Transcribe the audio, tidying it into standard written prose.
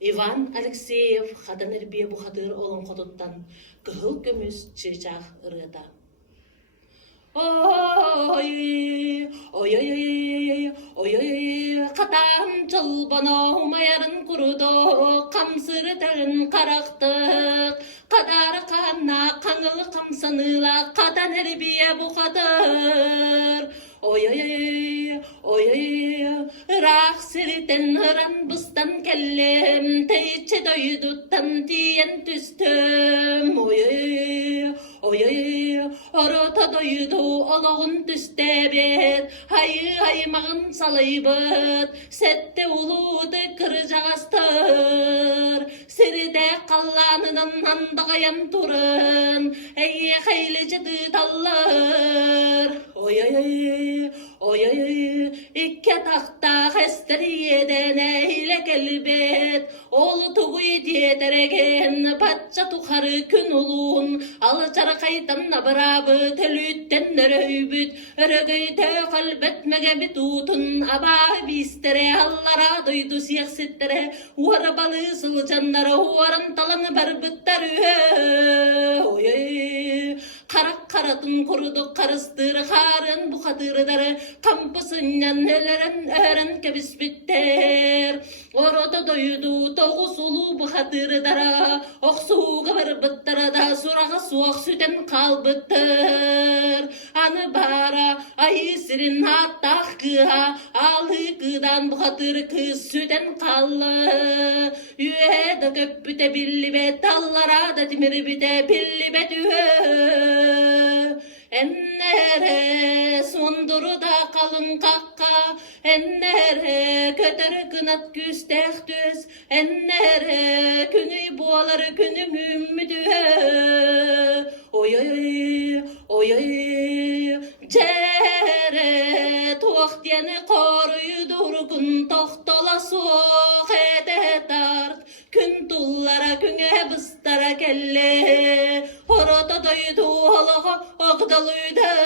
Иван Алексеев хадан эрбие бухадыр олон кодуттан кыһыл көмүс чыычаах ырыата. Ой, ой, ой, ой, ой, ой, катан чылбано маярын курудо, камсыр тәрін қарақтық, қадар қанна қаңыл қамсаныла, катан эрбие бухадыр. Ой, ой, ой, ой, ой, рах сиритен ыран бустан келлем, тейче дойдуттан тиен түстім. Ой, ой, ой, ой, орота дойду олығын түстебет, аймағын салайбыт, сәтте улуды кірі жағастыр. Сирide қалланынан андағаян тұрын, әйе қайлы жады таллар. Ой, ой, ой, ой, ой, ikke тақта қестері еден әйлі келбет, олы тұғы едереген патша тұқары күн ұлын, алы жары қайтан набырабы төліттен өрөйбіт, өрөгөйті қалбет мәгәбіт ұтын, аба бистері аллара дойду сияқсеттері, уарабалы сыл жандары уарын таланы бар бүттер ой, ой, қарақ қаратын құрыдық қарыстыр қарын бұқадырдары кампысыннан өрін кебіс біттер. Орода дойду тоғыз ұлу бұқадырдары оқсуға бір бұттары да сұраға суақ сүтен қал бұттыр. Аны бара айысырын аттақ кыға алы кыдан бұқадыр кыз сүтен қаллы. Үйеді көп бүте білі бет аллара да тимір бүте білі бет Ennere sondurda kalın kakka, ennere kötür kınat küstehtöz, ennere günü boğaları günü mümmüdühe. Oy oy oy oy, cere tuğak diyeni koruyu durgun tohtala soğuk ede dart, gün tullara güne bıstara kelle, orada doydu halağa ağdalıydı